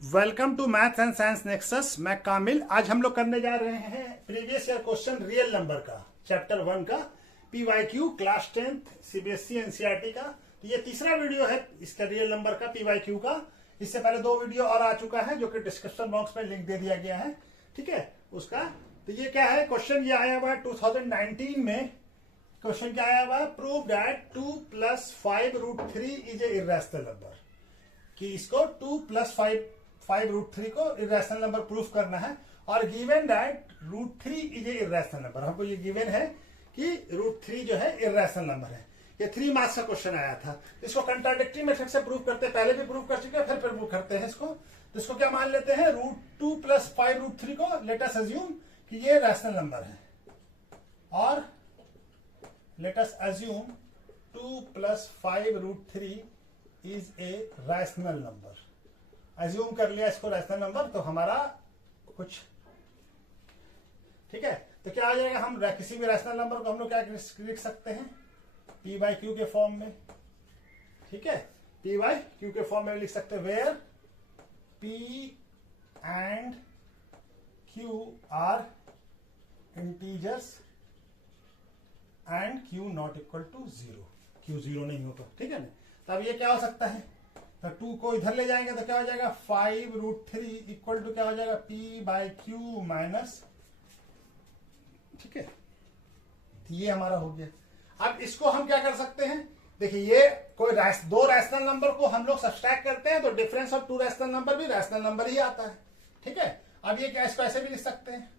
Welcome to maths and science nexus. मैं कामिल। आज हम लोग करने जा रहे हैं previous year question real number का, चैप्टर 1 का, PYQ, class 10th CBSE NCERT का। तो ये तीसरा वीडियो है इसका रियल नंबर का, पीवाईक्यू का। इससे पहले 2 वीडियो और आ चुका है जो कि डिस्क्रिप्शन बॉक्स में लिंक दे दिया गया है, ठीक है उसका। तो ये क्या है, क्वेश्चन ये आया हुआ है 2019 में। क्वेश्चन क्या आया हुआ है, prove that 2 + 5√3 is a irrational number. कि इसको 2 + 5√3 को इरेशनल नंबर प्रूफ करना है। और given that √3 is a irrational number. हमको ये गिवन है कि √3 जो है इरेशनल नंबर है। ये 3 मार्क्स का क्वेश्चन आया था। इसको कंट्राडिक्टरी मेथड से प्रूफ करते हैं, पहले भी प्रूफ कर चुके हैं, फिर प्रूफ करते हैं इसको। तो इसको क्या मान लेते हैं, √2 + 5√3 को लेट अस अज्यूम कि ये रैशनल नंबर है। और late us assume 2 + 5√3 is a rational number. Assume कर लिया इसको रैशनल नंबर, तो हमारा कुछ ठीक है। तो क्या आ जाएगा, हम किसी भी रैशनल नंबर को हम लोग क्या लिख सकते हैं, p/q के फॉर्म में, ठीक है। p/q के फॉर्म में लिख सकते हैं, where p and q are integers and q not equal to 0। q 0 नहीं हो तो, ठीक है ना। तब ये क्या हो सकता है, तो 2 को इधर ले जाएंगे तो क्या हो जाएगा, 5√3 इक्वल टू क्या हो जाएगा, p/q माइनस, ठीक है। ये हमारा हो गया। अब इसको हम क्या कर सकते हैं, देखिए ये कोई दो रैशनल नंबर को हम लोग सब्सट्रैक्ट करते हैं तो डिफरेंस ऑफ 2 रैशनल नंबर भी रैशनल नंबर ही आता है, ठीक है। अब ये क्या, इसको ऐसे भी लिख सकते हैं,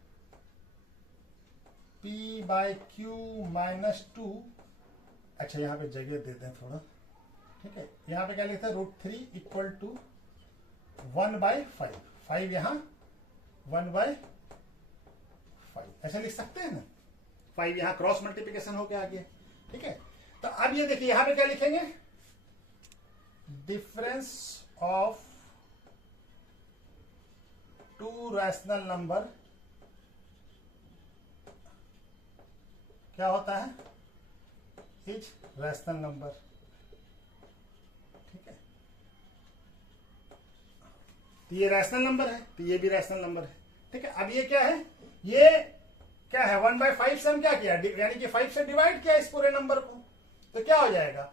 p/q माइनस 2। अच्छा यहाँ पे जगह देते हैं थोड़ा, ठीक है। यहाँ पे क्या लिखते हैं, √3 इक्वल टू 1/5। 5 यहाँ 1/5 ऐसे लिख सकते हैं ना। 5 यहाँ क्रॉस मल्टीप्लिकेशन होके आ गया, ठीक है। तो अब ये देखिए यहाँ पे क्या लिखेंगे, डिफरेंस ऑफ 2 रैशनल नंबर क्या होता है, इज रैशनल नंबर, ठीक है। तो ये रैशनल नंबर है, तो ये भी रैशनल नंबर है, ठीक है। अब ये क्या है, ये क्या है, 1/5 से हम क्या किया, यानी कि 5 से डिवाइड किया इस पूरे नंबर को। तो क्या हो जाएगा,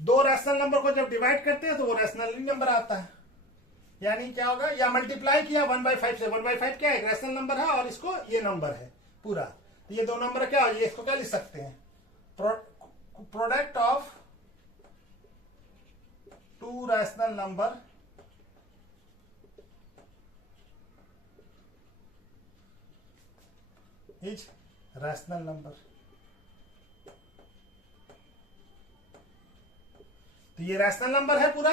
2 रैशनल नंबर को जब डिवाइड करते हैं तो वो रैशनल नंबर आता है। यानी क्या होगा, या मल्टीप्लाई किया 1/5 से। 1/5 क्या है, रैशनल नंबर है, और इसको ये नंबर है पूरा। तो ये 2 नंबर क्या हो, ये इसको क्या लिख सकते हैं, product of 2 rational number is rational number. तो ये रैशनल नंबर है पूरा,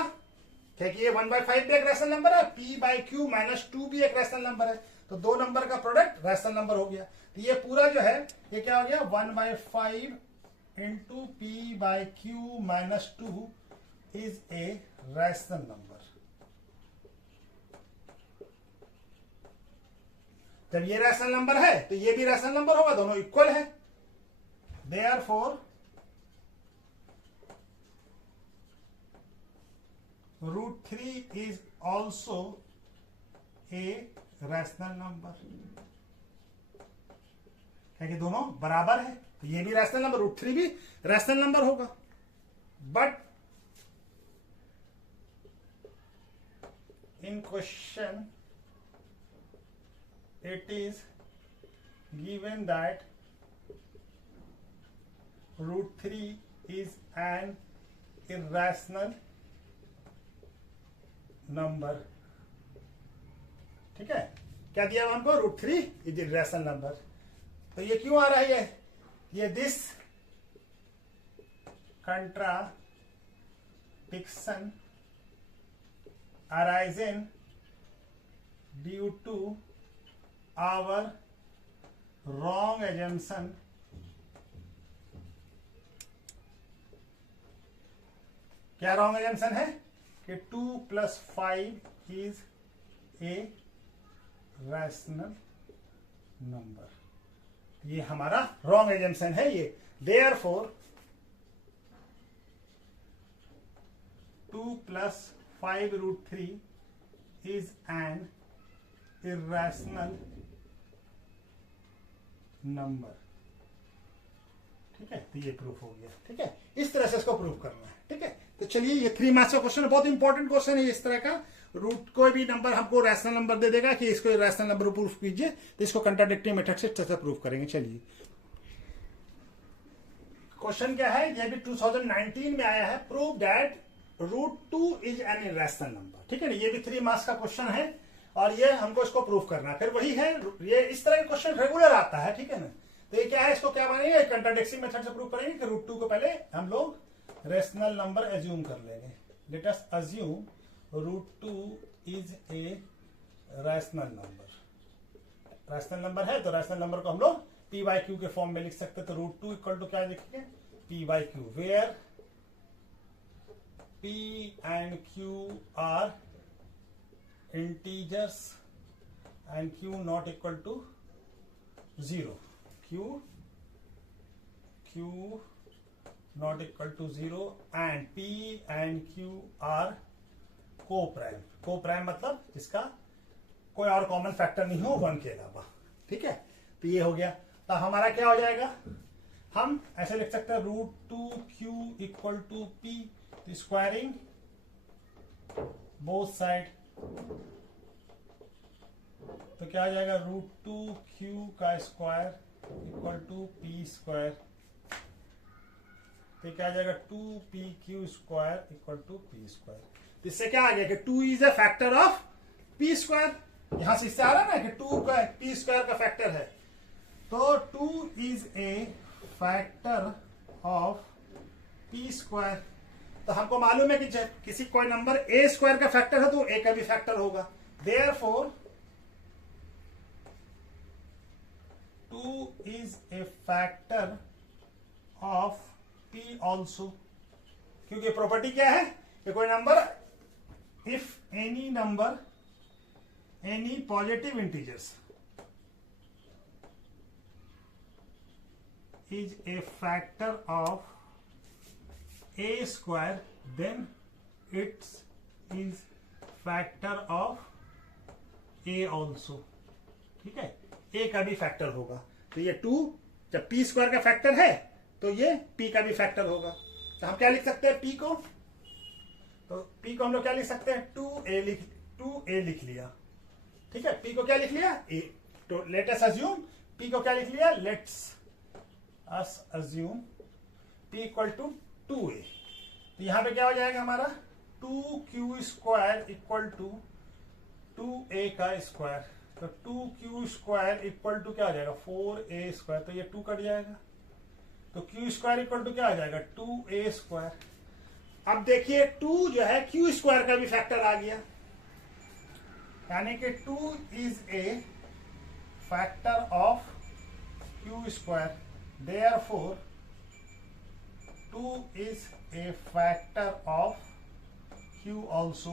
क्योंकि ये 1/5 भी एक रैशनल नंबर है, p/q माइनस 2 भी एक रैशनल नंबर है। तो 2 नंबर का प्रोडक्ट रैशनल नंबर हो गया। तो ये पूरा जो है ये क्या हो गया, 1/5 into p/q minus 2 is a rational number. जब ये रैशनल नंबर है तो ये भी रैशनल नंबर होगा, दोनों इक्वल है। Therefore √3 is also a rational number, क्योंकि दोनों बराबर है। तो ये भी रैशनल नंबर, √3 भी रैशनल नंबर होगा। But in question it is given that √3 is an irrational number, ठीक है। क्या दिया हमको, √3 is irrational number। तो ये क्यों आ रहा है, ये this contradiction arising due to our wrong assumption क्या रॉन्ग एजम्पशन है कि 2 + 5 इज ए रैशनल नंबर। ये हमारा रॉन्ग एजम्पशन है ये। Therefore 2 + 5√3 is an irrational number. ठीक है, तो ये प्रूफ हो गया। ठीक है, इस तरह से इसको प्रूफ करना है। ठीक है, तो चलिए ये 3 मार्क्स का क्वेश्चन है, बहुत इंपॉर्टेंट क्वेश्चन है इस तरह का। रूट कोई भी नंबर हमको रैशनल नंबर दे देगा कि इसको रैशनल नंबर प्रूफ कीजिए, तो इसको कंट्राडिक्टिंग मेथड से अच्छे से प्रूफ करेंगे। चलिए क्वेश्चन क्या है, ये भी 2019 में आया है। Prove that √2 is an irrational number. ठीक है ना, ये भी 3 मार्क्स का क्वेश्चन है और ये हमको इसको प्रूफ करना है। फिर वही है, ये इस तरह का क्वेश्चन रेगुलर आता है। ठीक है ना, तो ये क्या है, इसको क्या मानेंगे, कंट्राडिक्टिंग मेथड से प्रूव करेंगे कि √2 को पहले हम लोग रेशनल नंबर एज्यूम कर लेंगे। Late us assume √2 is a rational number. Rational number है तो रैशनल नंबर को हम लोग पी बाई क्यू के फॉर्म में लिख सकते हैं। तो √2 इक्वल टू क्या लिखेंगे, p by q, where P and Q are integers and Q not equal to 0. Q not equal to 0 and P and Q are co-prime. Co-prime मतलब जिसका कोई और कॉमन फैक्टर नहीं हो 1 के अलावा। ठीक है, तो ये हो गया। तो हमारा क्या हो जाएगा, हम ऐसे लिख सकते हैं √2Q equal to P, squaring both side, तो क्या आ जाएगा, √2Q का square equal to P square, तो क्या आ जाएगा 2PQ square equal to P square. तो इससे क्या आ गया कि 2 is a factor of P square. यहां से इससे आ रहा है ना कि 2 का P स्क्वायर का फैक्टर है, तो 2 is a factor of P square. तो हमको मालूम है कि जब किसी कोई नंबर ए स्क्वायर का फैक्टर है तो ए का भी फैक्टर होगा। Therefore 2 is a factor of P also, क्योंकि प्रॉपर्टी क्या है कि कोई number, if any number, any positive integers is a factor of a square, then it is factor of a also। ठीक है, a का भी फैक्टर होगा। तो ये 2 जब p स्क्वायर का फैक्टर है तो ये p का भी फैक्टर होगा। तो हम क्या लिख सकते हैं p को, तो p को हम लोग क्या लिख सकते हैं, 2a लिख लिया। ठीक है, p को क्या लिख लिया, a। तो लेट अस अज्यूम p को क्या लिख लिया, let's us assume p equal to 2a। तो यहां पे क्या हो जाएगा हमारा, 2Q square equal to 2a का स्क्वायर, तो 2Q स्क्वायर इक्वल टू क्या आ जाएगा, 4a स्क्वायर, तो ये 2 कट जाएगा, तो Q स्क्वायर इक्वल टू क्या आ जाएगा, 2a स्क्वायर। अब देखिए 2 जो है Q स्क्वायर का भी फैक्टर आ गया, यानी कि 2 is a factor of Q square, therefore 2 is a factor of Q also।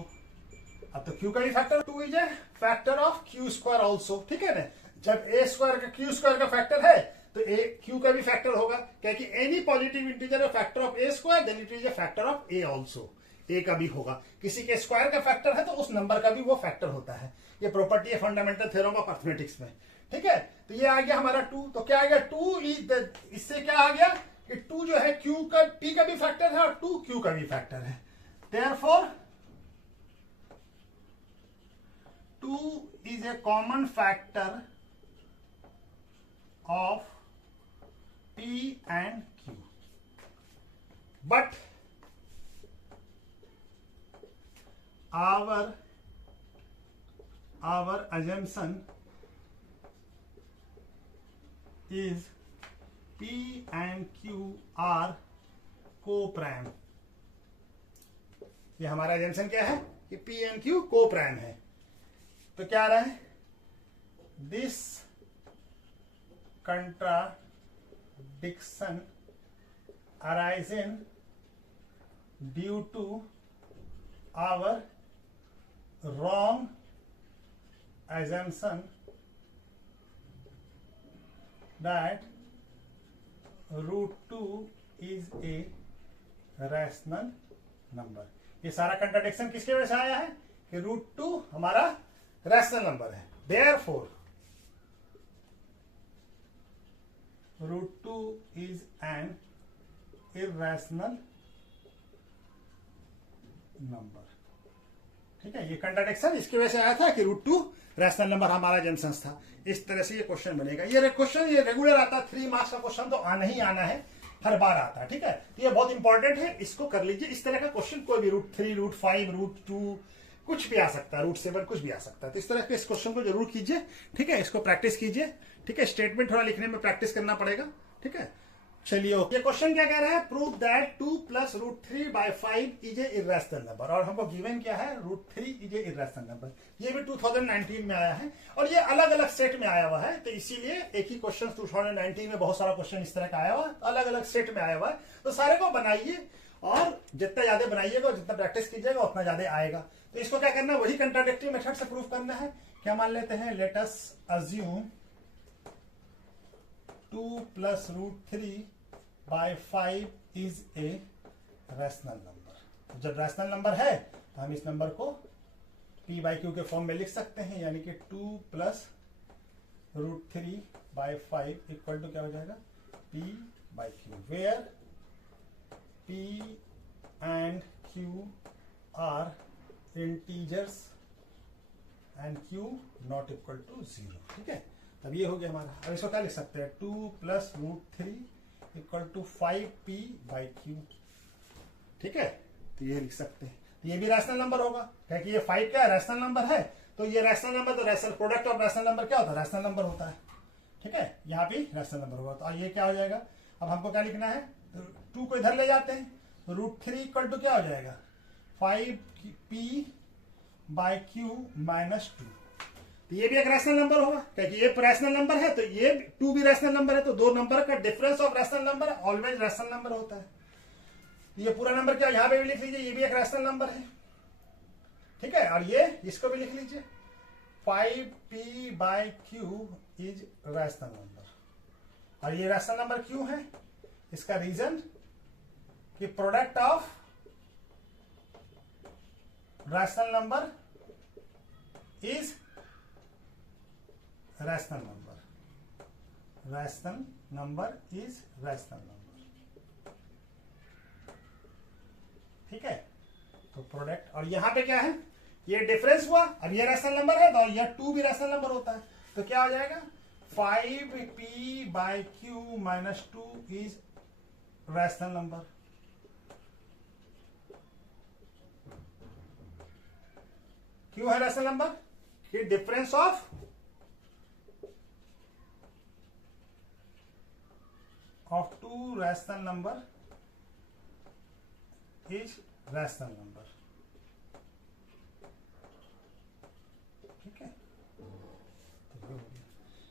अब तो Q का ही factor, 2 is a factor of Q square also। ठीक है ना, जब a स्क्वायर का Q स्क्वायर का फैक्टर है तो a Q का भी फैक्टर होगा, क्योंकि एनी पॉजिटिव इंटीजर है factor of a square, then it is a factor of a also। a का भी होगा, किसी के स्क्वायर का फैक्टर है तो उस नंबर का भी वो फैक्टर होता है। ये प्रॉपर्टी है फंडामेंटल थ्योरम ऑफ अरिथमेटिक्स में। ठीक है, तो ये आ गया हमारा 2, तो क्या आ गया 2 इज, इससे क्या आ गया कि 2 जो है Q का, P का भी फैक्टर है और 2 Q का भी फैक्टर है। Therefore 2 is a common factor of P and Q, but our assumption is P and Q are co-prime। ये हमारा एजम्पशन क्या है कि P and Q co-prime है। तो क्या आ रहा है, this contradiction arising due to our wrong assumption that √2 is a rational number। ये सारा कंट्राडिक्शन किसके वजह से आया है कि √2 हमारा रैशनल नंबर है, therefore √2 is an irrational number. ठीक है, ये कंट्राडिक्शन इसकी वजह से आया था कि √2 रैशनल नंबर हमारा जंक्शन था। इस तरह से ये क्वेश्चन बनेगा। ये क्वेश्चन ये रेगुलर आता है, 3 मार्क्स का क्वेश्चन तो आना ही आना है, हर बार आता है। ठीक है, तो ये बहुत इंपॉर्टेंट है, इसको कर लीजिए। इस तरह का क्वेश्चन कोई भी √3, √5, √2 कुछ भी आ सकता है, √7 कुछ भी आ सकता है। तो इस तरह के इस क्वेश्चन को जरूर कीजिए। ठीक है, इसको प्रैक्टिस कीजिए। ठीक है, स्टेटमेंट थोड़ा लिखने में प्रैक्टिस करना पड़ेगा। ठीक है, चलिए ये क्वेश्चन क्या कह रहा है, prove that 2 + √3/5 is a irrational number. और हमको गिवन क्या है, √3 इज ए इर्रेशनल नंबर। ये भी 2019 में आया है और ये अलग अलग सेट में आया हुआ है, तो इसीलिए एक ही क्वेश्चन 2019 में बहुत सारा क्वेश्चन इस तरह का आया हुआ है, अलग अलग सेट में आया हुआ है। तो सारे को बनाइए और जितना ज्यादा बनाइएगा और जितना प्रैक्टिस कीजिएगा उतना ज्यादा आएगा। तो इसको क्या करना है, वही कंट्राडिक्टिव मेथड से प्रूव करना है। क्या मान लेते हैं, late us assume 2 + √3/5 is a rational number. जब रैशनल नंबर है तो हम इस नंबर को p/q के फॉर्म में लिख सकते हैं, यानी कि 2 + √3/5 इक्वल टू क्या हो जाएगा, p/q, where p and q are integers and q not equal to 0। ठीक है, तब ये हो गया हमारा। अब इसको क्या लिख सकते हैं, 2 + √3 इक्वल टू 5p/q। ठीक है, तो ये लिख सकते हैं। तो ये भी रैशनल नंबर होगा, क्योंकि ये 5 क्या रैशनल नंबर है। तो ये रैशनल नंबर, तो rational product of rational number क्या होता है, रैशनल नंबर होता है। ठीक है, यहाँ भी रैशनल नंबर होगा। तो ये क्या हो जाएगा, अब हमको क्या लिखना है, 2 को इधर ले जाते हैं, √3 इक्वल टू क्या हो जाएगा, 5p/q - 2। तो ये भी एक रैशनल नंबर होगा, क्योंकि ये रैशनल नंबर है, तो ये 2 भी रैशनल नंबर है। तो दो नंबर का difference of rational number always rational number होता है। ये पूरा नंबर क्या, यहां पे भी लिख लीजिए, ये भी एक रैशनल नंबर है। ठीक है, और ये इसको भी लिख लीजिए, 5p/q इज रैशनल नंबर। और ये रैशनल नंबर क्यों है, इसका रीजन कि product of rational number is rational number. Rational number is rational number. ठीक है, तो प्रोडक्ट, और यहां पे क्या है, ये डिफरेंस हुआ। अब ये रैशनल नंबर है तो यह 2 भी रैशनल नंबर होता है। तो क्या हो जाएगा, 5p/q - 2 इज रैशनल नंबर। क्यों है रैशनल नंबर, कि difference of to rational number is rational number. ठीक है,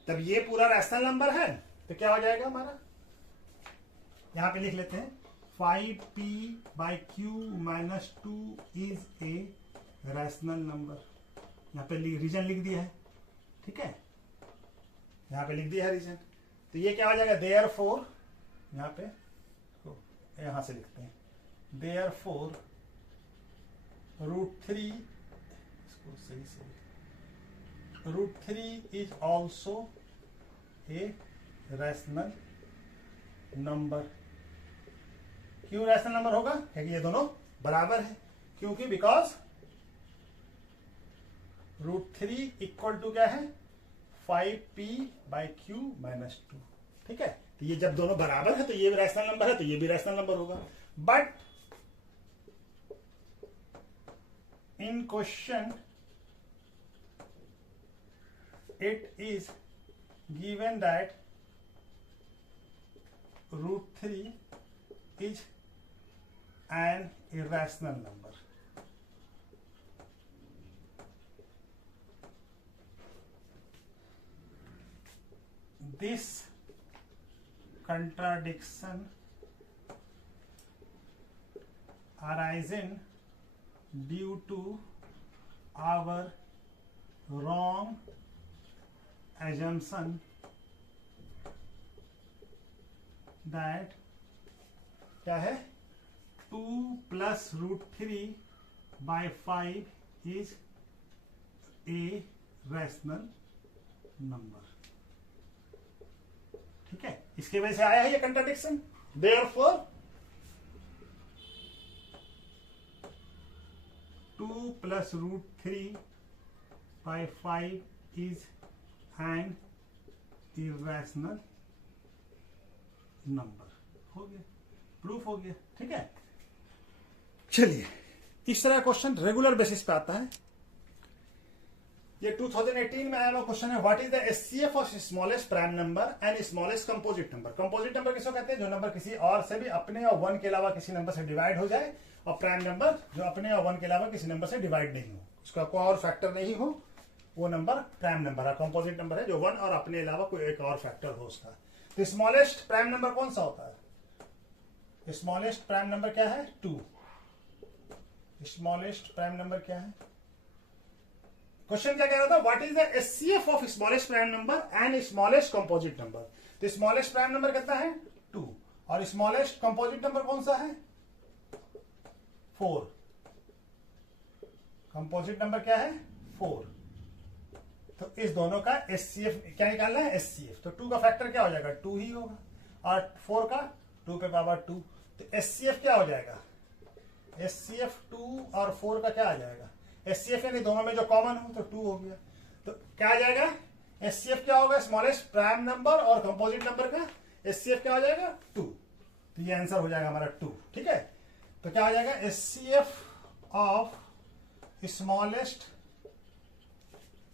तब ये पूरा रैशनल नंबर है, तो क्या हो जाएगा हमारा, यहां पे लिख लेते हैं, 5p/q - 2 is a rational number. यहाँ पे रीजन लिख दिया है। ठीक है, यहाँ पे लिख दिया है रीजन। तो ये क्या हो जाएगा, देयरफॉर, यहाँ पे यहां से लिखते हैं, देयरफॉर √3, इसको सही से, √3 is also a rational number. क्यों रैशनल नंबर होगा, क्योंकि ये दोनों बराबर है। क्योंकि बिकॉज √3 इक्वल टू क्या है, 5p/q - 2। ठीक है, तो ये जब दोनों बराबर है तो ये भी रैशनल नंबर है, तो ये भी रैशनल नंबर होगा। But in question it is given that √3 is an irrational number। This contradiction arising due to our wrong assumption that क्या है, 2 + √3/5 इज ए रैशनल नंबर। ठीक है, इसकी वजह से आया है ये contradiction. Therefore 2 + √3/5 is an irrational number. हो गया, प्रूफ हो गया। ठीक है, चलिए इस तरह क्वेश्चन रेगुलर बेसिस पे आता है। ये 2018 में आया हुआ क्वेश्चन है, what is the HCF of smallest prime number and smallest composite number. Composite number किसको कहते हैं? जो नंबर किसी और से भी अपने और 1 के अलावा किसी नंबर से डिवाइड हो जाए, और प्राइम नंबर जो अपने और 1 के अलावा किसी नंबर से डिवाइड नहीं हो, उसका कोई और फैक्टर नहीं हो, वो नंबर प्राइम नंबर है। कंपोजिट नंबर है जो 1 और अपने अलावा कोई एक और फैक्टर हो उसका। तो स्मॉलेस्ट प्राइम नंबर कौन सा होता है? स्मॉलेस्ट प्राइम नंबर क्या है? 2। स्मॉलेस्ट प्राइम नंबर क्या है? क्वेश्चन क्या कह रहा था? What is the HCF of smallest prime number and smallest composite number. तो स्मॉलेस्ट प्राइम नंबर कितना है? 2, और स्मॉलेस्ट कंपोजिट नंबर कौन सा है? 4। कंपोजिट नंबर क्या है? 4। तो इस दोनों का एचसीएफ क्या निकालना है? एचसीएफ। तो 2 का फैक्टर क्या हो जाएगा? 2 ही होगा, और 4 का 2 पे पावर 2। तो एचसीएफ क्या हो जाएगा? एचसीएफ 2 और 4 का क्या आ जाएगा? एचसीएफ यानी दोनों में जो कॉमन हो, तो 2 हो गया। तो क्या आ जाएगा? एचसीएफ क्या होगा? स्मॉलेस्ट प्राइम नंबर और कंपोजिट नंबर का एचसीएफ क्या हो जाएगा? 2। तो ये आंसर हो जाएगा हमारा 2। ठीक है, तो क्या हो जाएगा? HCF of smallest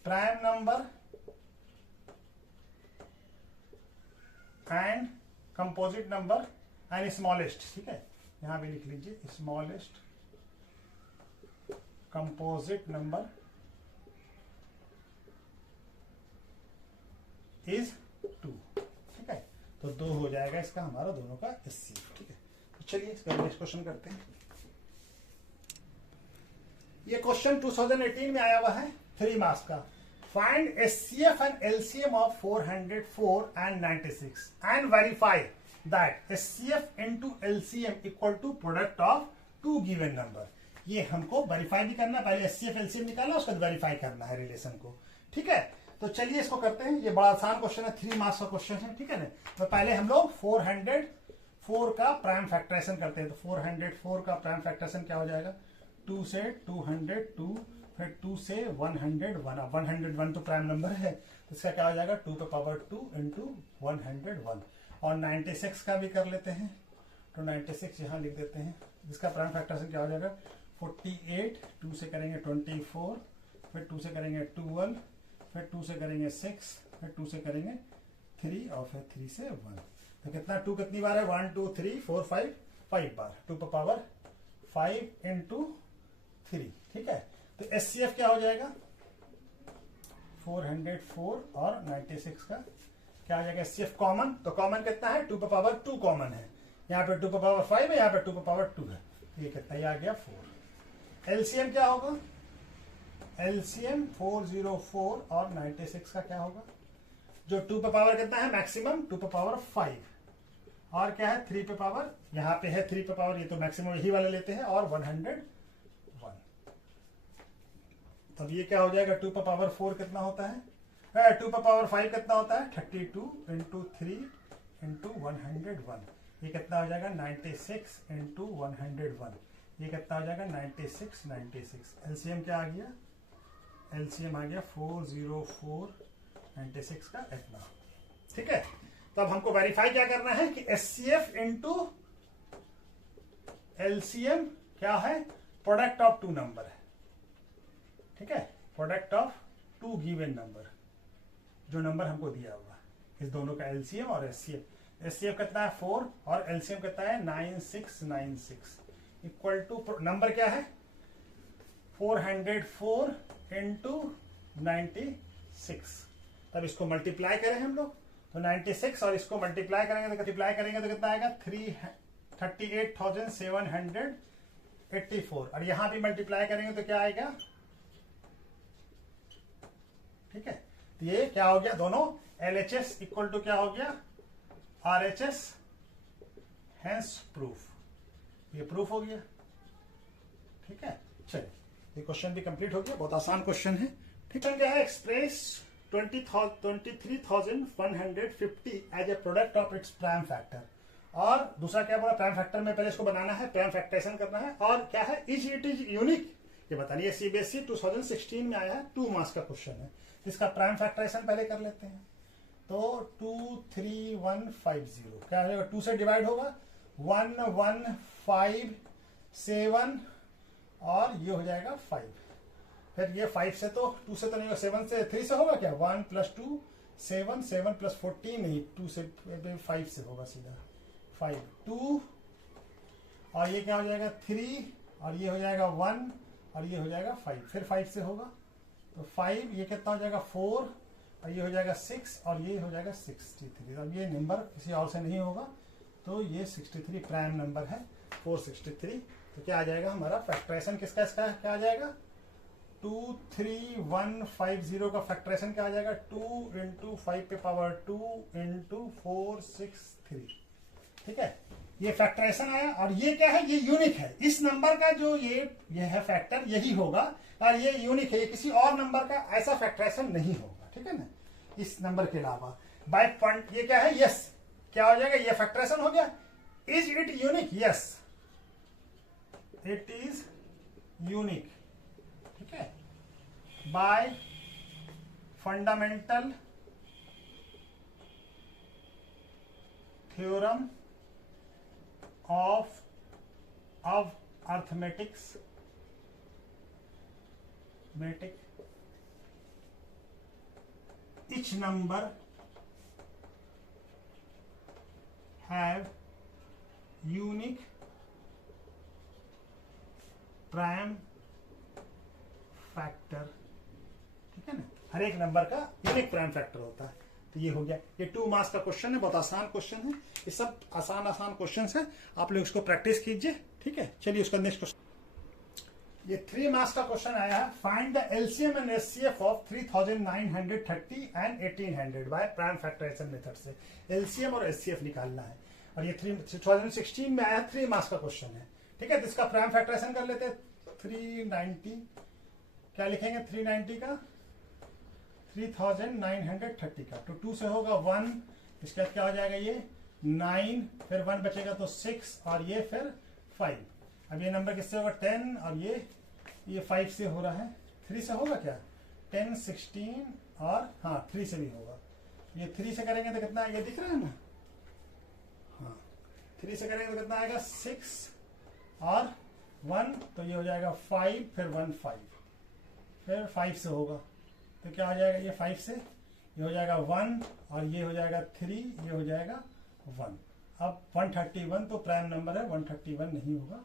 prime number and composite number and smallest. ठीक है, यहां भी लिख लीजिए, स्मॉलेस्ट कंपोजिट नंबर इज 2। ठीक है, तो 2 हो जाएगा इसका हमारा दोनों का एचसीएफ। ठीक है, तो चलिए इसका नेक्स्ट क्वेश्चन करते हैं। ये क्वेश्चन 2018 में आया हुआ है, 3 मार्क्स का। Find HCF and LCM of 404 and 96 एंड verify that HCF into LCM equal to product of 2 given number. ये हमको वेरीफाई भी करना, पहले एचसीएफ एलसीएम निकालना, उसके बाद वेरीफाई करना है रिलेशन को। ठीक है, तो चलिए इसको करते हैं। ये बड़ा आसान क्वेश्चन है, 3 मार्क्स का क्वेश्चन है। ठीक है ना, तो पहले हम लोग 404 का प्राइम फैक्टराइजेशन करते हैं। तो 404 का प्राइम फैक्टराइजेशन क्या हो जाएगा? 2 से 202, फिर 2 से 101। अब 101 तो प्राइम नंबर है, तो इसका क्या हो जाएगा? 2 पे पावर 2 इंटू 101। और 96 का भी कर लेते हैं, तो 96 यहां लिख देते हैं। इसका प्राइम फैक्टराइजेशन क्या हो जाएगा? 48, 2 से करेंगे 24, फिर 2 से करेंगे 12, फिर 2 से करेंगे 6, फिर 2 से करेंगे 3, और फिर 3 से 1। तो कितना 2 कितनी बार है? 1 2 3 4 5 बार। 2 पर पावर 5 इंटू 3। ठीक है, तो एचसीएफ क्या हो जाएगा? 404 और 96 का क्या हो जाएगा? एचसीएफ कॉमन, तो कॉमन कितना है? 2 पर पावर 2 कॉमन है। यहाँ पे 2 पर पावर 5 है, यहाँ पे 2 पर पावर 2 है। ये कितना? ये आ गया 4। एलसीएम क्या होगा? एलसीएम 404 और 96 का क्या होगा? जो 2 पे पावर कितना है? मैक्सिमम 2 पे पावर 5, और क्या है? 3 पे पावर, यहाँ पे है 3 पे पावर, ये तो मैक्सिमम यही वाले लेते हैं, और 101। तब ये क्या हो जाएगा? 2 पे पावर 4 कितना होता है? 2 पे पावर 5 कितना होता है? 32 इंटू 3 इंटू 101। ये कितना हो जाएगा? 96 इंटू 101। ये कितना हो जाएगा? 96। एलसीएम क्या आ गया? एलसीएम आ गया 404 96 का इतना। ठीक है, तो अब हमको वेरीफाई क्या करना है कि एचसीएफ इंटू एलसीएम क्या है? प्रोडक्ट ऑफ 2 नंबर है। ठीक है, प्रोडक्ट ऑफ 2 गिवन नंबर, जो नंबर हमको दिया हुआ इस दोनों का एलसीएम और एचसीएफ। एचसीएफ कितना है? 4, और एलसीएम कितना है? 9696 इक्वल टू नंबर क्या है? 404 इंटू 96। तब इसको मल्टीप्लाई करें हम लोग, तो 96 और इसको मल्टीप्लाई करेंगे तो कितना आएगा? 38,784। और यहां भी मल्टीप्लाई करेंगे तो क्या आएगा? ठीक है, तो ये क्या हो गया? दोनों एलएचएस इक्वल टू क्या हो गया? RHS, hence proof. ये प्रूफ हो गया। ठीक है, चलिए ये क्वेश्चन भी कंप्लीट हो गया। बहुत आसान क्वेश्चन है, ठीक है, क्या है express 23,150 as a product of its prime factor. और दूसरा क्या बोला, प्राइम फैक्टर में पहले इसको बनाना है, प्राइम फैक्टराइजेशन करना है। और क्या है, इज इट इज यूनिक, ये बताइए। सीबीएसई 2016 में आया है, 2 मार्क्स का क्वेश्चन है। इसका प्राइम फैक्टराइजेशन पहले कर लेते हैं। तो 23150 क्या हो जाएगा, 2 से डिवाइड होगा 1157 और ये हो जाएगा 5। फिर ये 5 से तो 2 से तो नहीं होगा, 7 से 3 से होगा क्या, 1 + 2 7, 7 + 14 नहीं, 2 से 5 से होगा सीधा 5 2 और ये क्या हो जाएगा 3 और ये हो जाएगा 1 और ये हो जाएगा 5। फिर 5 से होगा तो 5, ये कितना हो जाएगा 4 और ये हो जाएगा 6 और ये हो जाएगा 63। अब ये नंबर किसी और से नहीं होगा, तो ये 63 प्राइम नंबर है, 463। तो क्या आ जाएगा हमारा फैक्टराइजेशन किसका, इसका क्या आ जाएगा 23150 का फैक्टराइजेशन क्या आ जाएगा 2 × 5 पे पावर 2 × 463। ठीक है, ये फैक्टराइजेशन आया। और ये क्या है, ये यूनिक है। इस नंबर का जो ये है फैक्टर, यही होगा और ये यूनिक है, ये किसी और नंबर का ऐसा फैक्टराइजेशन नहीं होगा। ठीक है ना, इस नंबर के अलावा बाय पॉइंट। ये क्या है, यस क्या हो जाएगा, ये फैक्टराइजेशन हो गया। Is it unique, yes it is unique. ठीक है, bye fundamental theorem of arithmetics each number have unique prime factor। ठीक है ना, हर एक नंबर का यूनिक प्राइम फैक्टर होता है। तो ये हो गया, ये 2 मार्क्स का क्वेश्चन है, बहुत आसान क्वेश्चन है। ये सब आसान क्वेश्चन है, आप लोग इसको प्रैक्टिस कीजिए। ठीक है, चलिए उसका नेक्स्ट क्वेश्चन। ये 3 मार्क्स का क्वेश्चन आया है, find the LCM and HCF of 3930 and 1800 by prime factorization method से एलसीएम और एचसीएफ निकालना है। और ये 2016 में आया, 3 मार्क्स का क्वेश्चन है। ठीक है, तो इसका प्राइम फैक्टराइजेशन कर लेते हैं। 390 क्या लिखेंगे, 390 का 3930 का, तो 2 से होगा 1, इसके बाद क्या हो जाएगा ये 9, फिर 1 बचेगा तो 6 और ये फिर 5। अब ये नंबर किससे होगा 10 और ये 5 से हो रहा है। 3 से होगा क्या 10 16 और हाँ 3 से भी होगा। ये 3 से करेंगे तो कितना, ये दिख रहा है ना, हाँ 3 से करेंगे तो कितना आएगा 6 और 1, तो ये हो जाएगा 5, फिर 1 5, फिर 5 से होगा तो क्या हो जाएगा, ये 5 से ये हो जाएगा 1 और ये हो जाएगा 3, ये हो जाएगा 1। अब 131 तो प्राइम नंबर है, 131 नहीं होगा,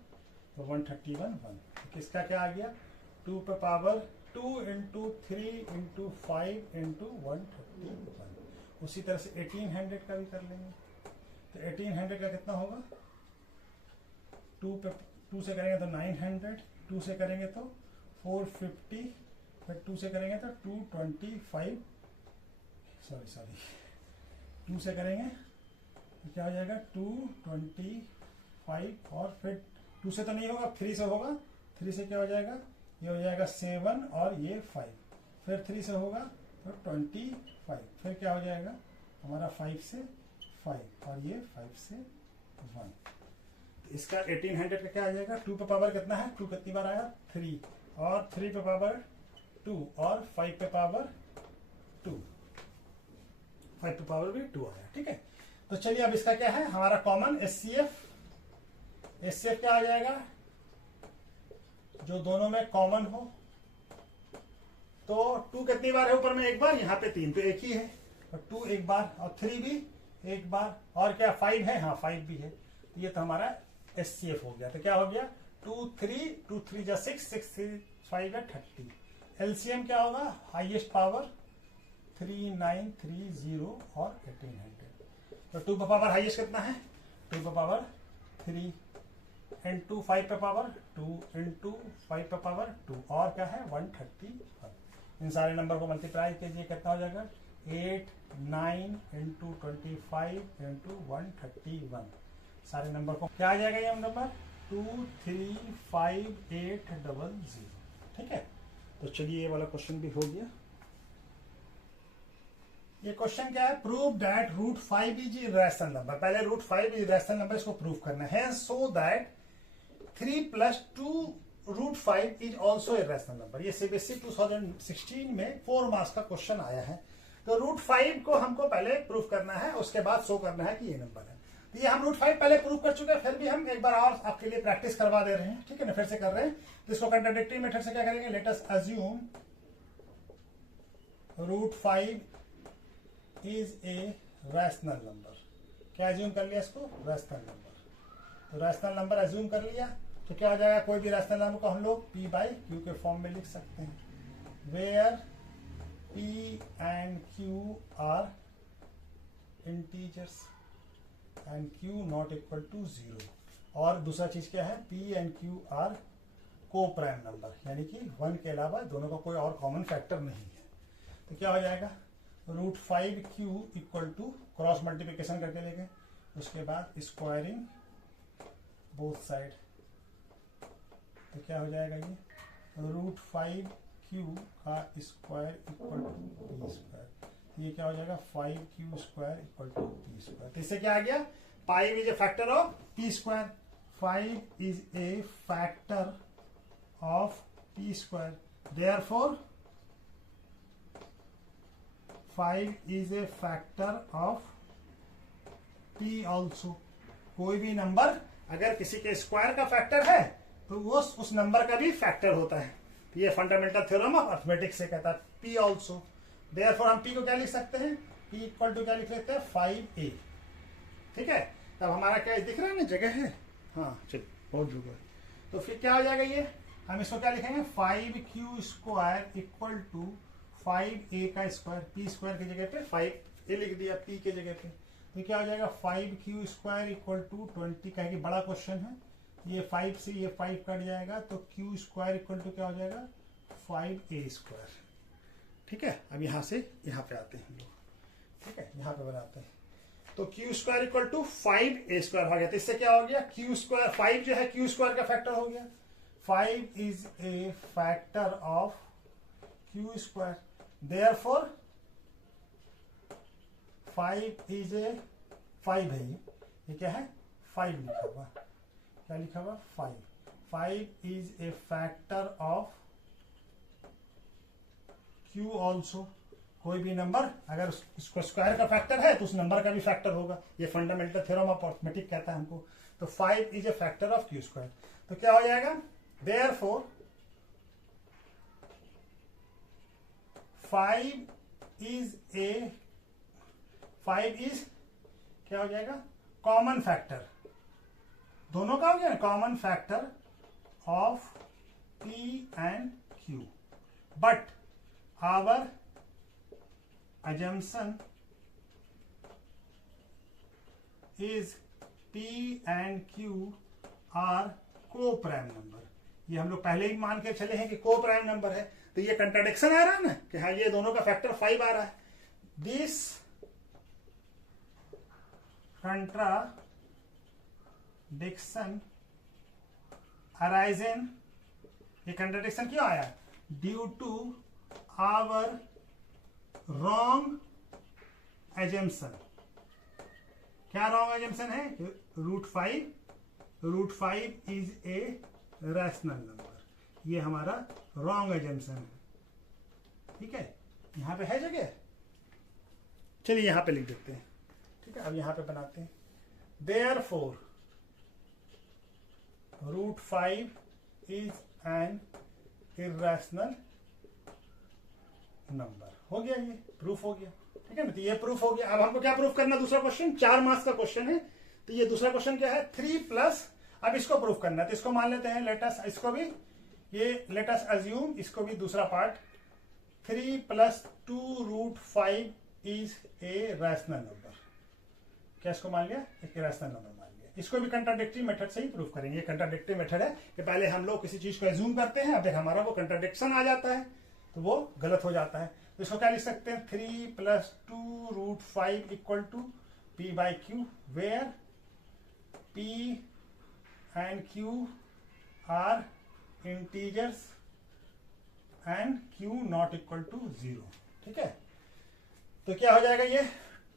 तो 131 1। तो किसका क्या आ गया 2 पे पावर 2 × 3 × 5 × 131। उसी तरह से 1800 का भी कर लेंगे। तो 1800 का कितना होगा, 2 से करेंगे तो 900, 2 से करेंगे तो 450, फिर 2 से करेंगे तो 225, सॉरी 2 से करेंगे तो क्या हो जाएगा 225 और फिर 2 से तो नहीं होगा, 3 से होगा। 3 से क्या हो जाएगा, ये हो जाएगा 7 और ये 5, फिर 3 से होगा तो 25, फिर क्या हो जाएगा हमारा 5 से 5 और ये 5 से 1। तो इसका 1800 का क्या आ जाएगा, 2 पे पावर कितना है, 2 कितनी बार आया 3 और 3 पे पावर 2 और 5 पे पावर 2, 5 पे पावर भी 2 आया। ठीक है, तो चलिए अब इसका क्या है हमारा कॉमन एचसीएफ क्या आ जाएगा, जो दोनों में कॉमन हो। तो 2 कितनी बार है, ऊपर में 1 बार, यहाँ पे 3 तो 1 ही है, और 2 1 बार और 3 भी 1 बार, और क्या 5 है, हाँ 5 भी है। तो ये तो हमारा एचसीएफ हो गया। तो क्या हो गया 2 3 जा 6 6 3 5 या 30। एलसीएम क्या होगा, हाईएस्ट पावर 3930 और 1800। तो 2 पे पावर हाईएस्ट कितना है, 2 पे पावर 3 × 5 पे पावर 2 × 5 पे पावर 2 और क्या है 131। इन सारे नंबर को मल्टीप्लाई कीजिए, कितना हो जाएगा 8 9 × 25 × 131। सारे नंबर को क्या आ जाएगा, ये नंबर 23580। ठीक है, तो चलिए ये वाला क्वेश्चन भी हो गया। ये क्वेश्चन क्या है, prove that root 5 is irrational number. पहले रूट 5 इज इरेशनल नंबर, इसको प्रूव करना है। So that 3 + 2 root 5 is also irrational number. ये सीबीएसई 2016 में 4 मार्क्स का क्वेश्चन आया है। तो रूट 5 को हमको पहले प्रूव करना है, उसके बाद शो करना है कि ये नंबर है। तो ये हम रूट 5 पहले प्रूव कर चुके हैं, फिर भी हम एक बार और आपके लिए प्रैक्टिस करवा दे रहे हैं, ठीक है ना, फिर से कर रहे हैं। तो इसको कंट्राडिक्टरी मेथड से क्या करेंगे, let us assume root 5 is a rational number. क्या अज्यूम कर लिया इसको, रैशनल नंबर। तो रैशनल नंबर अज्यूम कर लिया तो क्या हो जाएगा, कोई भी रैशनल नंबर को हम लोग p/q के फॉर्म में लिख सकते हैं, where p and q are integers and q not equal to 0। और दूसरा चीज क्या है, p and q are co prime number, यानी कि 1 के अलावा दोनों का कोई और कॉमन फैक्टर नहीं है। तो क्या हो जाएगा, root 5q equal to cross multiplication करके लेंगे, उसके बाद स्क्वायरिंग बोथ साइड। तो क्या हो जाएगा, ये रूट 5q का square equal to p square. ये क्या हो जाएगा, 5q square equal to p square. तो इससे क्या आ गया, 5 is a factor of p square, 5 is a factor of p square, therefore 5 is a factor of p also. कोई भी नंबर अगर किसी के स्क्वायर का फैक्टर है तो वो उस नंबर का भी फैक्टर होता है। तो ये फंडामेंटल थ्योरम ऑफ अर्थमेटिक्स से कहता है, p ऑल्सो। देयरफॉर हम p को क्या लिख सकते हैं, p इक्वल टू क्या लिख सकते हैं, 5a। ठीक है, तब हमारा क्या दिख रहा है ना, जगह है, हाँ चलिए बहुत जगह है। तो फिर क्या हो जाएगा, ये हम इसको क्या लिखेंगे, 5q square equal to 5a का स्क्वायर, p स्क्वायर की जगह पे 5a लिख दिया p के जगह पे। तो क्या हो जाएगा, 5q स्क्वायर इक्वल टू 20 का, कि बड़ा क्वेश्चन है, ये 5 से ये 5 कट जाएगा, तो q स्क्वायर इक्वल टू क्या हो जाएगा, 5a स्क्वायर। ठीक है, अब यहां से यहां पे आते हैं हम लोग, ठीक है, यहां पे बनाते हैं। तो q square equal to 5a square हो गया। तो इससे क्या हो गया, q स्क्वायर 5 जो है q स्क्वायर का फैक्टर हो गया, 5 is a factor of q square, therefore 5 is ए 5 है, ये क्या है, 5 लिखा हुआ, क्या लिखा हुआ, 5 is a factor of q also. कोई भी नंबर अगर उसको स्क्वायर का फैक्टर है तो उस नंबर का भी फैक्टर होगा, ये फंडामेंटल थ्योरम ऑफ अर्थमेटिक कहता है हमको। तो 5 is a factor of q square. तो क्या हो जाएगा, देयरफॉर 5 इज क्या हो जाएगा, कॉमन फैक्टर, दोनों का हो गया, common factor of p and q, but our assumption is p and q are co-prime number। ये हम लोग पहले ही मान के चले हैं कि को प्राइम नंबर है। तो ये कंट्राडिक्शन आ रहा है ना कि हाँ ये दोनों का फैक्टर 5 आ रहा है। दिस कंट्राडिक्शन अराइजन, ये कंट्राडिक्शन क्यों आया, due to our wrong assumption. क्या रॉन्ग एजम्पशन है, root 5 is a rational number, ये हमारा रॉन्ग एजम्पशन है। ठीक है, यहां पे है जगह, चलिए यहां पे लिख देते हैं। ठीक है, अब यहां पे बनाते हैं, therefore root 5 is an irrational number. हो गया, ये प्रूफ हो गया। ठीक है ना, तो ये प्रूफ हो गया। अब हमको क्या प्रूफ करना, दूसरा क्वेश्चन 4 मार्क्स का क्वेश्चन है। तो ये दूसरा क्वेश्चन क्या है, 3+, अब इसको प्रूफ करना है। तो इसको मान लेते हैं, लेटस इसको भी, ये लेटस अज्यूम इसको भी दूसरा part, 3 + 2 root 5 is a rational number. क्या इसको मान लिया, एक रैशनल नंबर मान लिया। इसको भी कंट्राडिक्टरी मेथड से ही प्रूफ करेंगे। ये कंट्राडिक्टरी मेथड है कि पहले हम लोग किसी चीज को एज्यूम करते हैं, अब देख हमारा वो कंट्राडिक्शन आ जाता है तो वो गलत हो जाता है। तो इसको क्या लिख सकते हैं, 3 + 2 root 5 equal to p/q, where p and q are integers and Q not equal to 0। ठीक है, तो क्या हो जाएगा ये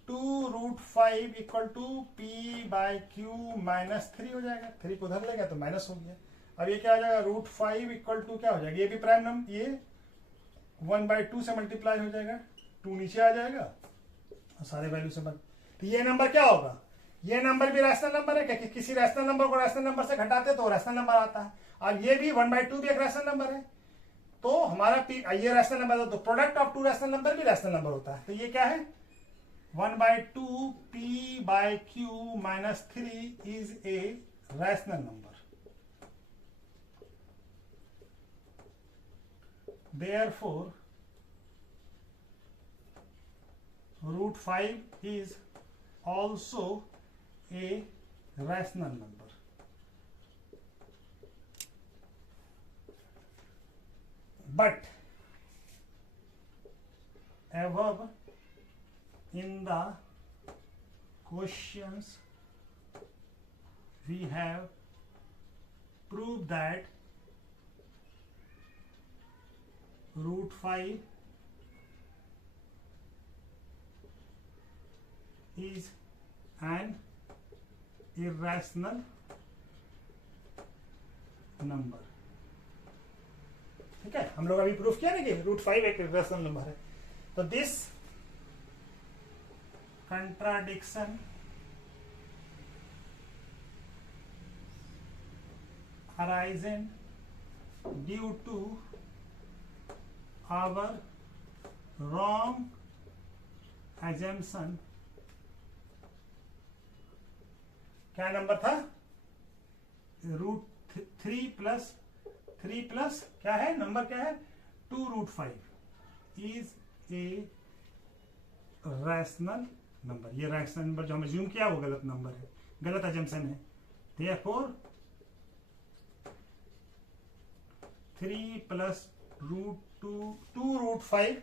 2√5 equal to P by Q minus 3 हो जाएगा। 3 को उधर लेगा तो माइनस हो गया। अब ये क्या हो जाएगा √5 इक्वल टू क्या हो जाएगा, ये भी प्राइम नंबर, ये 1/2 से मल्टीप्लाई हो जाएगा, 2 नीचे आ जाएगा और सारे वैल्यू से बन। तो ये नंबर क्या होगा, ये नंबर भी रैशनल नंबर है क्या, कि किसी रैशनल नंबर को रैशनल नंबर से घटाते तो रैशनल नंबर आता है। और ये भी 1/2 भी एक रैशनल नंबर है, तो हमारा ये रैशनल नंबर है, तो प्रोडक्ट ऑफ 2 रैशनल नंबर भी रैशनल नंबर होता है। तो ये क्या है 1/2 p by q minus 3 is a rational number. Therefore, √5 is also a rational number. But above in the questions we have proved that √5 is an irrational number। ठीक है, हम लोग अभी प्रूफ किया ना कि √5 एक irrational नंबर है। तो this contradiction arisen due to our wrong assumption। क्या नंबर था, √3 प्लस क्या है नंबर, क्या है 2√5 इज ए रैशनल नंबर। ये रैशनल नंबर जो हमें ज्यूम किया वो गलत नंबर है, गलत अजम्पशन है। Therefore 3 plus √2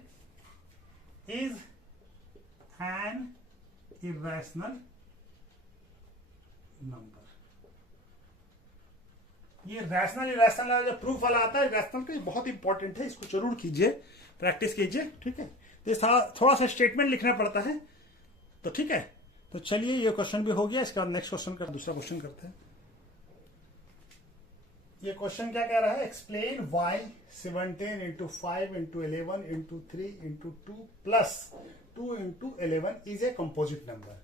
is an irrational number. ये रैशनल इरेशनल जो प्रूफ वाला आता है रैशनल का, बहुत इंपॉर्टेंट है, इसको जरूर कीजिए, प्रैक्टिस कीजिए। ठीक है, तो थोड़ा सा स्टेटमेंट लिखना पड़ता है। तो ठीक है, तो चलिए ये क्वेश्चन भी हो गया। इसके बाद नेक्स्ट क्वेश्चन का दूसरा क्वेश्चन करते हैं। ये क्वेश्चन क्या कह रहा है, explain why 17 × 5 × 11 × 3 × 2 plus 2 × 11 is a composite number.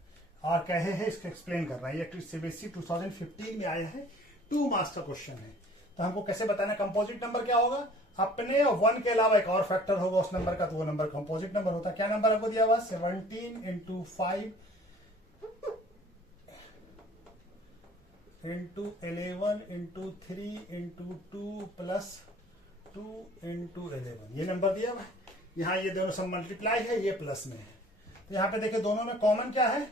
और कहे है इसको एक्सप्लेन करना है। ये सीबीएसई 2015 में आया है, 2 मार्क्स का क्वेश्चन है। तो हमको कैसे बताना कंपोजिट नंबर क्या होगा, अपने 1 के अलावा एक और फैक्टर होगा उस नंबर का, तो वो नंबर कंपोजिट नंबर होता है। क्या नंबर आपको दिया हुआ 17 × 5 × 11 × 3 × 2 प्लस 2 × 11 ये नंबर दिया हुआ है। यहाँ ये दोनों सब मल्टीप्लाई है, ये प्लस में है। तो यहाँ पे देखिए दोनों में कॉमन क्या है,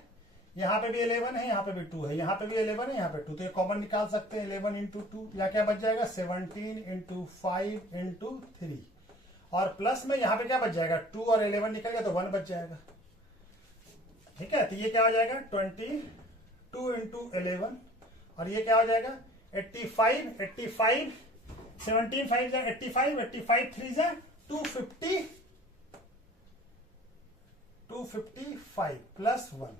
यहाँ पे भी 11 है, यहाँ पे भी 2 है, यहाँ पे भी 11 है, यहाँ पे 2, तो ये कॉमन निकाल सकते हैं 11 × 2। यहाँ क्या बच जाएगा 17 × 5 × 3 और प्लस में यहाँ पे क्या बच जाएगा 2 और 11 निकल गया तो 1 बच जाएगा। ठीक है, तो ये क्या हो जाएगा 22 × 11 और ये क्या हो जाएगा 85 17 5 जा 85 3 जा 255 प्लस 1,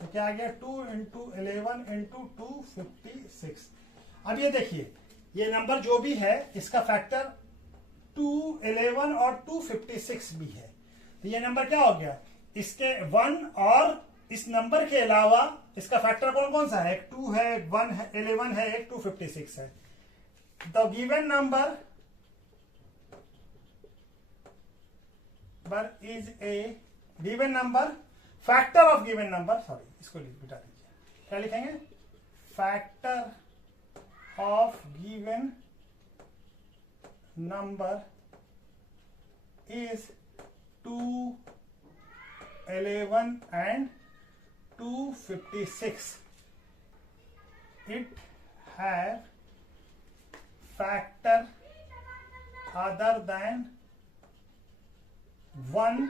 तो क्या आ गया 2 × 11 × 256। अब ये देखिए ये नंबर जो भी है इसका फैक्टर 2, 11 और 256 भी है। तो ये नंबर क्या हो गया, इसके 1 और इस नंबर के अलावा इसका फैक्टर कौन कौन सा है, एक 2 है, एक 1 है, 11 है, एक 256 है। The given number is a given number factor of given number, sorry इसको बिटा दीजिए, क्या लिखेंगे factor of given number is 2, 11 and 256. It have factor other than 1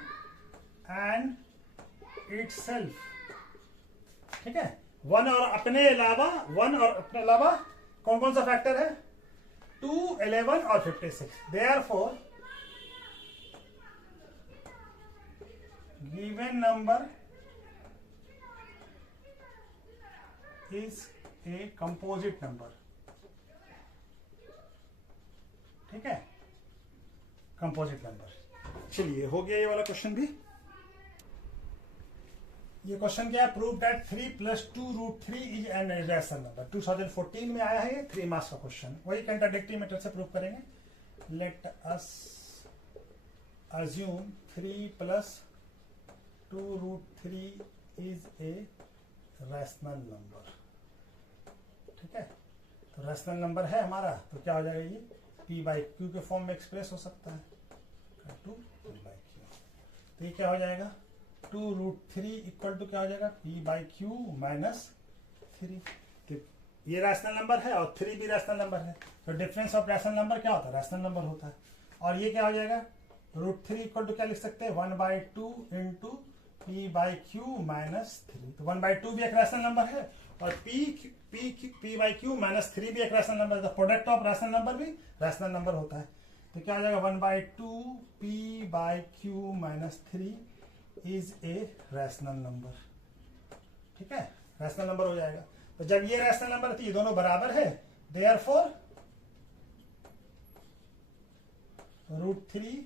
and itself। ठीक है, 1 और अपने अलावा कौन कौन सा फैक्टर है 2, 11 और 56। Therefore given number is a composite number, ठीक है, कंपोजिट नंबर। चलिए हो गया ये वाला क्वेश्चन भी। ये क्वेश्चन क्या है, prove that 3 + 2√3 is an irrational number. 2014 में आया है ये, 3 मार्क्स का क्वेश्चन। वही कंट्राडिक्टरी मेथड से प्रूव करेंगे। Let us assume 3 + 2√3 is a rational number, ठीक है। तो रैशनल नंबर है हमारा, तो क्या हो जाएगा, ये p/q के फॉर्म में एक्सप्रेस हो सकता है, 2p/q। तो ये क्या हो जाएगा, 2√3 इक्वल टू क्या हो जाएगा, p/q - 3। तो ये रैशनल नंबर है और 3 भी रैशनल नंबर है, तो डिफरेंस ऑफ रैशनल नंबर क्या होता है, रैशनल नंबर होता है। और ये क्या हो जाएगा, √3 इक्वल टू क्या लिख सकते हैं, 1/2 × p/q - 3। तो 1/2 भी एक रैशनल नंबर है और p/q - 3 भी एक रैशनल नंबर है। तो प्रोडक्ट ऑफ रैशनल नंबर भी रैशनल नंबर होता है। तो क्या हो जाएगा, 1/2 p/q - 3 is a rational number, ठीक है, रैशनल नंबर हो जाएगा। तो जब ये रैशनल नंबर है तो ये दोनों बराबर है, therefore √3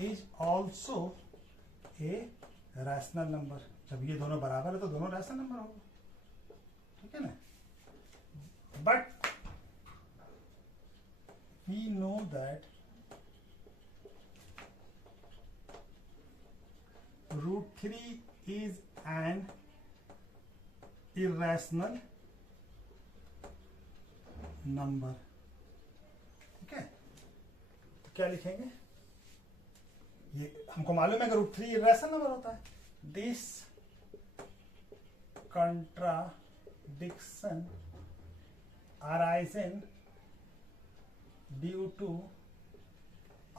is also a rational number. जब ये दोनों बराबर है तो दोनों रैशनल नंबर होगा, ठीक है ना। But we know that √3 is an irrational number, ठीक है। तो क्या लिखेंगे, ये हमको मालूम है कि √3 इर्रेशनल नंबर होता है। This contradiction arising due to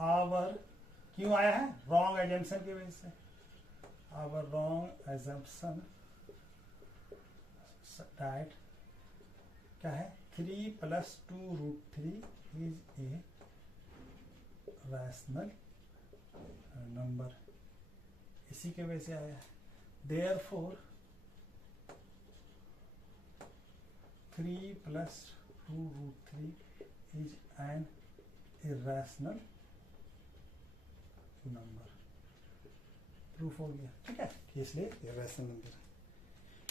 our, क्यों आया है, रॉन्ग एजम्पशन की वजह से, our wrong assumption that क्या है, 3 + 2√3 is a rational number, इसी के वजह से आया है। therefore 3 + 2√3 is an irrational number। Proof हो गया, ठीक है, इसलिए ये रैशनल नंबर।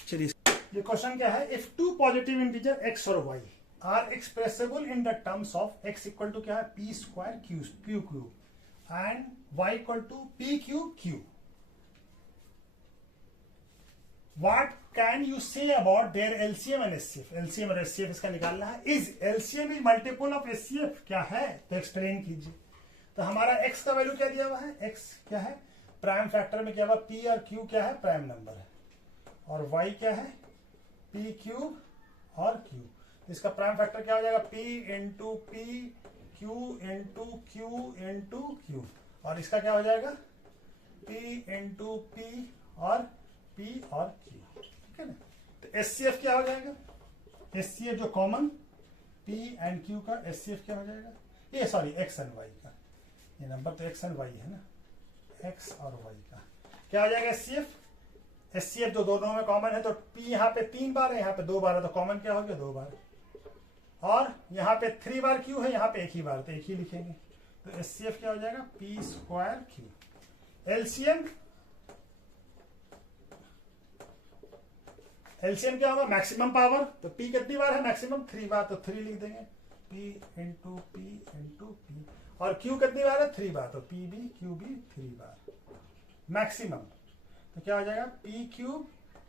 चलिए ये क्वेश्चन क्या है, if two positive integer x और y are expressible in the terms of x equal to क्या है, p² q³ and y equal to p³ what can you say about their LCM and HCF. LCM और HCF इसका निकालना है। Is LCM is multiple of HCF, क्या है, तो explain कीजिए। तो हमारा x का वैल्यू क्या दिया हुआ है, x क्या है, प्राइम फैक्टर में क्या हुआ, p और q क्या है, प्राइम नंबर है, और y क्या है, p³ और q। तो इसका प्राइम फैक्टर क्या हो जाएगा, p × p, q × q × q, और इसका क्या हो जाएगा, p × p और p और q, ठीक है ना। तो एचसीएफ क्या हो जाएगा, एचसीएफ जो कॉमन p एंड q का एचसीएफ क्या हो जाएगा, ये सॉरी x एंड y का, ये नंबर तो x एंड y है ना, x और y का क्या हो जाएगा, एचसीएफ जो दोनों में कॉमन है, तो p यहाँ पे 3 बार है, यहाँ पे 2 बार है, तो कॉमन क्या हो गया, 2 बार, और यहाँ पे 3 बार q है, यहाँ पे 1 ही बार, तो 1 ही लिखेंगे। तो एचसीएफ क्या हो जाएगा, p² q। एलसीएम क्या होगा, मैक्सिमम पावर, तो p कितनी बार है, मैक्सिमम 3 बार, तो 3 लिख देंगे, p × p × p, और q कितनी बार है, 3 बार, तो p भी q भी 3 बार मैक्सिमम। तो क्या हो जाएगा, p³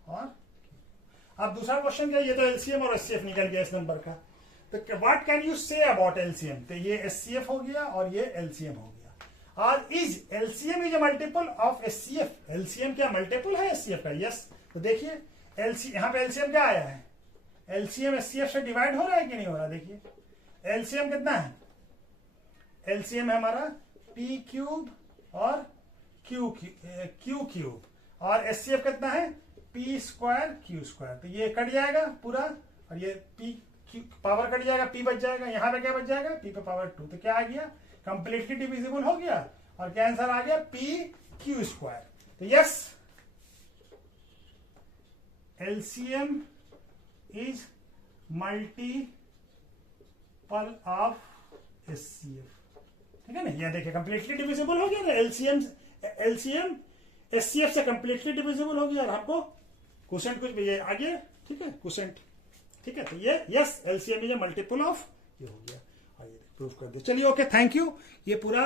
और q। अब दूसरा क्वेश्चन क्या है, ये तो एलसीएम और एचसीएफ निकल गया इस नंबर का। तो what can you say about LCM, तो ये एचसीएफ हो गया और ये एलसीएम हो गया। और is LCM is a multiple of HCF, LCM क्या मल्टीपल है एचसीएफ का, यस। तो देखिए यहाँ पे एलसीएम क्या आया है, एलसीएम एचसीएफ से डिवाइड हो रहा है कि नहीं हो रहा, देखिए एलसीएम कितना है, एलसीएम है हमारा p³ और q³, और एचसीएफ कितना है, p² q²। तो ये कट जाएगा पूरा, और ये p पावर कट जाएगा, p बच जाएगा, यहाँ पे क्या बच जाएगा, p पे पावर 2। तो क्या आ गया, कंप्लीटली डिविजिबल हो गया, और क्या आंसर आ गया, p² तो yes LCM is multiple of HCF, ठीक है ना। ये देखिए कंप्लीटली डिविजिबल हो गया ना, एलसीएम एचसीएफ से कंप्लीटली डिविजिबल हो गया, और हमको क्वोशेंट कुछ भी आ गया, ठीक है, क्वोशेंट, ठीक है। तो ये yes LCM is multiple of, ये हो गया। आइए प्रूफ कर दे, चलिए ओके, थैंक यू। ये पूरा